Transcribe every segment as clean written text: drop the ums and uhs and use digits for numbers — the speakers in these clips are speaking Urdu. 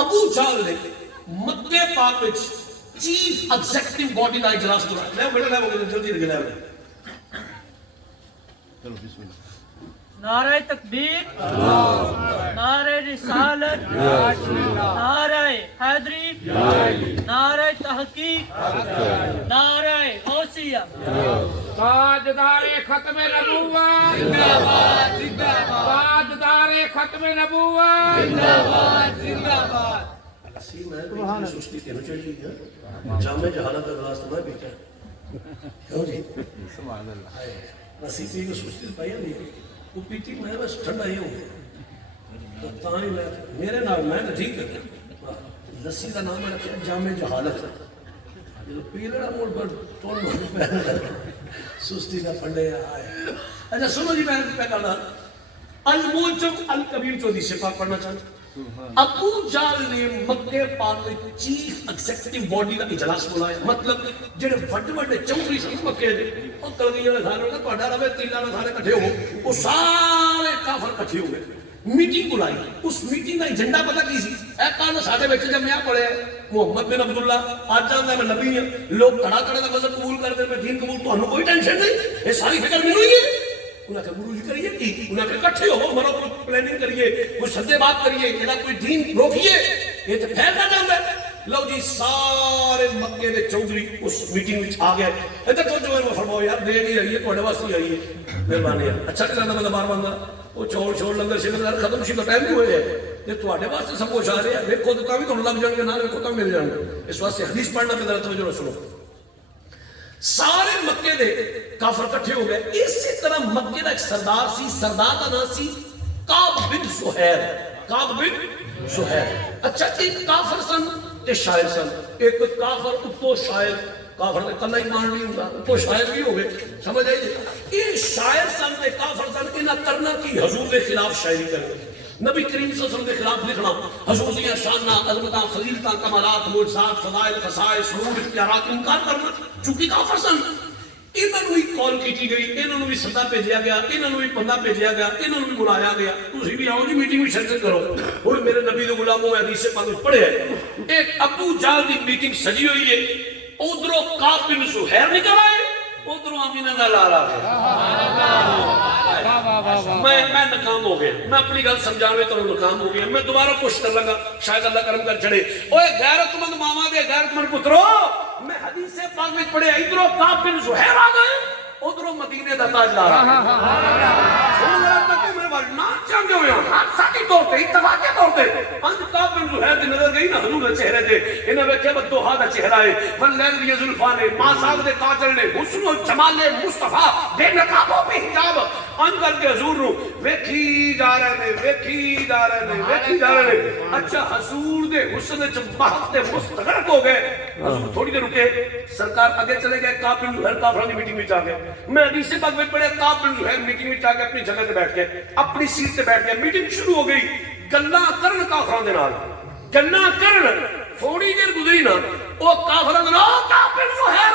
ابو جہل نے مکے پاک وچ چیف ایگزیکٹو باڈی دا اجلاس کرایا. میں بڑا ہو گیا جلدی لگا ہے. چلو بسم اللہ. نعرہ تکبیر، نعرہ رسالت، نعرہ حیدری، نعرہ تحقیق، نعرہ غوثیہ. تاجدار ختم نبوت زندہ باد، زندہ باد. تاجدار ختم نبوت زندہ باد، زندہ باد. اسی میں سستی کیوں چڑھی ہے؟ جامع جہالت کا گلاس تو میں پیتا کیوں جی؟ سبحان اللہ. نصیبی کو سستی پائی نہیں وہ پیتی میں بس ٹھنڈا ہی ہوں تو تاں ہی میں میرے نام میں تو ٹھیک کرتا لسی کا نام ہے رکھا جامع جہالت. جو پیلڑا موڑ پر ٹول موڑ پہ سستی کا پھنڈے آئے. اچھا سنو جی میں پہ کہنا الموجم الکبیر چودی سے پاک پڑھنا چاہتا. ابو جہل نے مکے پاک میں چیف ایگزیکٹو باڈی کا اجلاس بلایا. مطلب جڑے وڈے وڈے چوکری سن مکے دے او کلگیاں دے سارے تہاڈا رہے تیلا دے سارے اکٹھے ہو او سارے کافر اکٹھے ہو گئے. میٹنگ بلائی. اس میٹنگ کا ایجنڈا پتہ کی سی؟ اے کل ساڈے وچ جمیا پڑے محمد بن عبداللہ اج آندا میں نبی ہوں. لوگ کڑا کڑا دا مذہب قبول کرتے میں دین قبول. تانوں کوئی ٹینشن نہیں. یہ ساری فکر مینوں ہی ہے. انہاں کہ گرو جی کریے کی؟ انہاں کہ اکٹھے ہو مرو کوئی پلاننگ کریے کوئی سدے بات کریے یہ کوئی دین روکیے یہ تو پھیلنا چاہتا ہے. لو جی سارے مکے دے چودھری اس میٹنگ وچ آ گئے. ادھر تو جو ہے فرماؤ یار دے نہیں رہی ہے تھوڑے واسطے آئی ہے مہربانی ہے. اچھا کرنا بندہ بار بندہ وہ چھوڑ لنگر شنگر ختم سی تو ٹائم بھی ہوئے ہیں یہ تھوڑے واسطے سب کچھ آ رہے ہیں. ویکھو تو بھی تمہیں لگ جان گے نہ ویکھو تو مل جان گے. اس واسطے حدیث پڑھنا پہ ذرا توجہ سنو. سارے مکے دے کافر کٹھے ہو گئے. اسی طرح مکے دا ایک سردار سی. سردار دا نام سی کعب بن زہیر. کعب بن زہیر. اچھا ایک کافر سن تے شاعر سن. ایک کافر اتو شاعر. کافر تے کلا ایمان نہیں ہوندا اتو شاعر بھی ہو گئے. سمجھ آئی جی؟ یہ شاعر سن تے کافر سن. انہاں کرنا کی حضور دے خلاف شاعری کرنی. نبی کریم صلی اللہ علیہ وسلم کے خلاف لکھنا. حضور دیاں شاناں عظمتاں فضیلتاں کمالات معجزات فضائل خصائص سرور اختیارات انکار کرنا. چونکہ کافر سن انہوں نے بھی کال کی گئی. انہوں نے بھی سدا بھیجا گیا. انہوں نے بھی بندہ بھیجا گیا. انہوں نے بھی بلایا گیا. تسی بھی آؤ جی میٹنگ میں شرکت کرو. اور میرے نبی دے غلاموں میں حدیث پاک پڑھے ہے ایک ابو جہل دی میٹنگ سجی ہوئی ہے. ادھروں کعب بن زہیر نکل آئے ادھروں آمینہ دا لال آ گیا. میں ناکام ہو گیا. میں اپنی گل سمجھانے تو ناکام ہو گیا. میں دوبارہ کوشش کر لگا شاید اللہ کرم کر چھڑے. اوے غیرت مند ماما دے غیرت مند پترو میں حدیث پاک میں پڑھے ادھروں کعب بن زہیر آ گئے ادھروں مدینے دا تاجدار آ گیا. نہ چاہتے ہوئے ساتھی طور پہ اتفاقی طور پہ انج کعب بن زہیر دی نظر گئی نا حضور دے چہرے تے. انہاں ویکھیا بدوہا دا چہرہ ہے واللیل بھی زلفاں نے ماں صاحب دے کاجل نے حسن و جمال مصطفیٰ بے نقابوں پہ حجاب ان کر کے حضور نو ویکھی جا رہے نے ویکھی جا رہے نے ویکھی جا رہے نے. اچھا حضور دے حسن وچ بہت تے مستغرق ہو گئے. حضور تھوڑی دیر رکے سرکار آگے چلے گئے. کعب بن زہیر کافراں دی میٹنگ وچ آ گئے. میں حدیث پاک میں پڑھے کعب بن زہیر میٹنگ وچ آ کے اپنی جگہ تے بیٹھ کے اپنی سیٹ تے بیٹھ گئے. میٹنگ شروع ہو گئی. گلاں کرن کافراں دے نال گلاں کرن. تھوڑی دیر گزری نا او کافراں دے نال کعب بن زہیر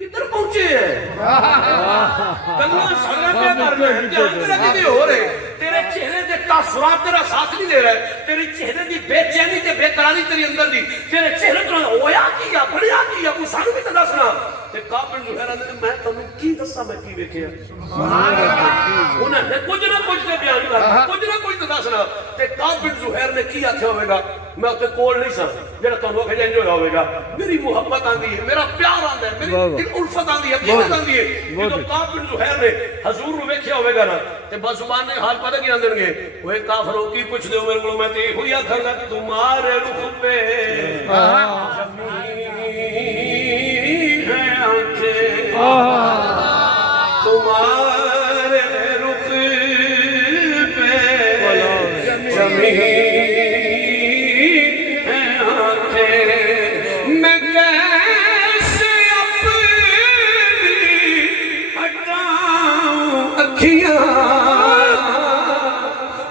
کدھر پہنچے ہیں گلاں سارے پہ کر رہے ہیں دھیان تیرا کدھر ہو رہے. تیرے چہرے دے تاثرات تیرا ساتھ نہیں دے رہے. تیرے چہرے دی بے چینی تے بے قراری تیری اندر دی. تیرے چہرے تو ہویا کیا بڑھیا کیا کوئی سانو بھی تو دسنا. تے کعب بن زہیر نے میں تانوں کی دساں میں کی ویکھیا. سبحان اللہ. انہاں نے کچھ نہ کچھ تے بیان کرنا کچھ نہ کچھ تو دسنا. تے کعب بن زہیر نے کی آکھیا ہوے گا میں اوتے کول نہیں سا جڑا تانوں کہ انج ہویا ہوے گا. میری محبت آندی ہے میرا پیار آندا ہے میری دل الفت آندی ہے قیمت آندی ہے. جدوں کعب بن زہیر نے حضور نو ویکھیا ہوے گا نا تے بس زبان نے حال پتہ کی آندن گے اوے کافرو کی پوچھ دیو میرے کولوں میں تے ہوئی آکھاں گا تمہارے رخ پہ تمہارے رخ پہ زمین ہے آنکھیں. میں کیسے اپنی ہٹاؤں اکھیاں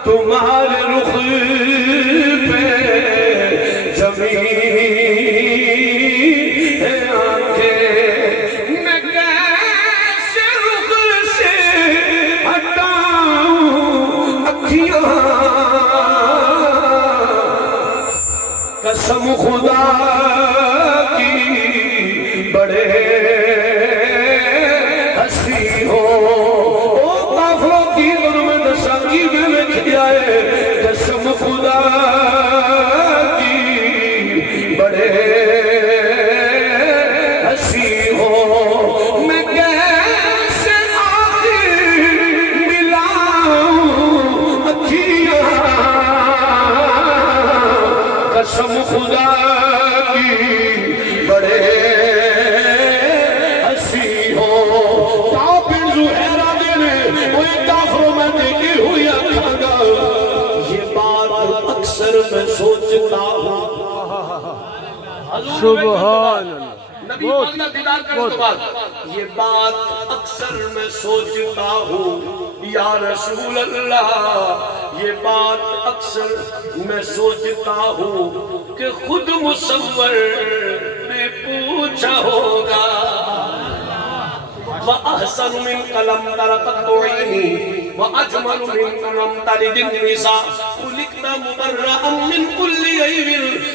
تمہارے رخ پہ زمین ہے آنکھیں. میں کیسے رخ سے ہٹاؤں اکھیاں قسم خدا کی بڑے ہنسی ہو کافروں کی ظلم دساکی میں لکھیا ہے قسم خدا کی بڑے ہنسی ہو میں کیسے آخر ملاؤں اکھیاں قسم خدا کی بڑے ہنسی ہو بن زہیرہ دینے وہ کافروں میں دیکھی ہوئی آنکھاں گا یہ بات اکثر میں سوچتا ہوں سبحان نبی پاک کا دیدار کرنے کے بعد یہ بات اکثر میں سوچتا ہوں یا رسول اللہ یہ بات اکثر میں سوچتا ہوں کہ خود مصور نے پوچھا ہوگا وَأَحْسَنُ مِنْ قَلَمْ تَرَقَتْ عَيْنِي وَأَجْمَلُ مِنْ قَلَمْ تَلِدِ النِّسَاء خُلِقْتَ مُبَرَّأً مِنْ كُلِّ عَيْبٍ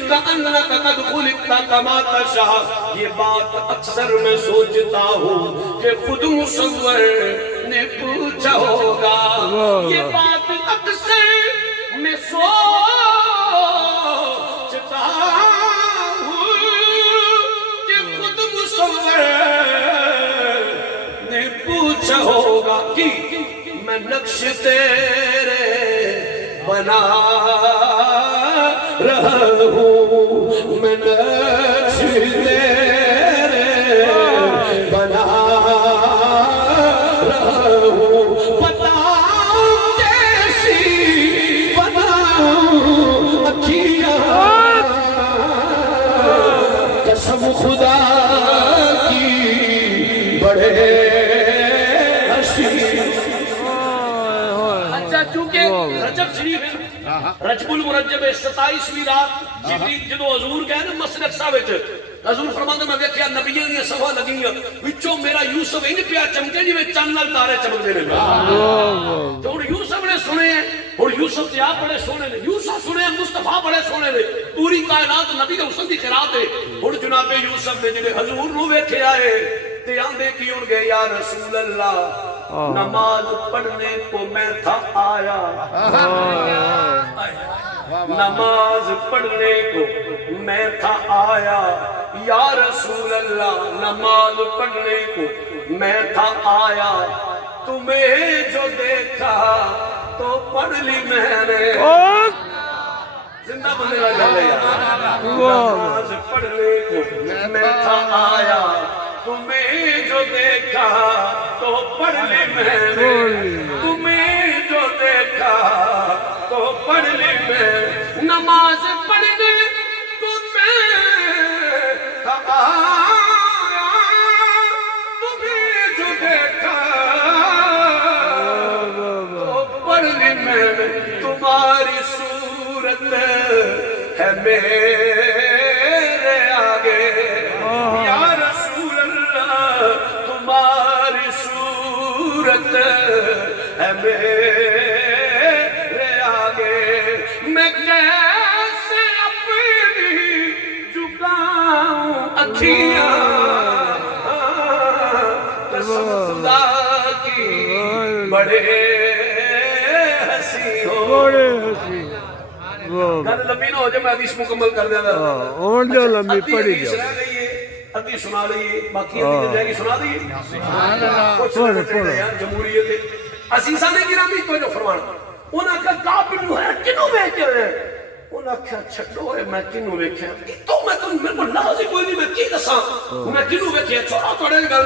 كَأَنَّكَ قَدْ خُلِقْتَ كَمَا تَشَاءُ یہ بات اکثر میں سوچتا ہوں کہ خود مصور نے پوچھا ہوگا یہ بات اکثر میں سوچتا ہوں کہ خود مصور نے پوچھا ہوگا کہ میں نقش تیرے بنا رہا ہوں میں نقش تیرے بنا رہا ہوں بتاؤں کیسی بناؤں اکھیاں قسم خدا کی بڑے اچھا چونکہ رجب شریف رجب المرجب 27ویں رات جبریل جدو حضور گئے نا مسجد اقصی وچ حضور فرماندے میں ویکھیا نبیاں دی صفاں لگیاں وچوں میرا یوسف انج پیا چمکے جویں چند نال تارے چمکدے نے تو ہن یوسف نے سنے ہیں اور یوسف تے آپ بڑے سونے نے یوسف سنے مصطفیٰ بڑے سونے نے پوری کائنات نبی دے حسن دی قرات ہے اور جناب یوسف نے جڑے حضور نو ویکھیا ہے تے آندے کیوں گئے یا رسول اللہ نماز پڑھنے کو میں تھا آیا نماز پڑھنے کو میں تھا آیا یا رسول اللہ نماز پڑھنے کو میں تھا آیا تمہیں جو دیکھا تو پڑھ لی میں نے زندہ بندے والا نماز پڑھنے کو میں تھا آیا تمہیں جو دیکھا تو پڑھ لی میں نے تمہیں جو دیکھا تو پڑھ لی میں نماز پڑھنے کو میں تھا آیا تمہیں جو دیکھا تو پڑھ لی میں نے تمہاری صورت ہے میرے آگے یا رسول اللہ تمہاری صورت ہے میرے آگے میں کیسے اپنی جھکاؤں اکھیاں قسم خدا کی بڑے ہنسی ہو گل لمبی نہ ہو جائے میں حدیث مکمل کر دیا تھا لمبی پڑھی جاؤ ادھی سنا لئیے باقی ادھی جائے گی سنا دیئے جمہوریت عزیزہ نے گرامی تو جو فرمانا انہاں کا کابل ہے کنوں بیچے ہیں انہاں کیا چھٹو ہے میں کنوں بیچے ہیں تو میں تو میرے کو لحظی کوئی نہیں میں کی کساں میں کنوں بیچے ہیں چھوڑا توڑے گل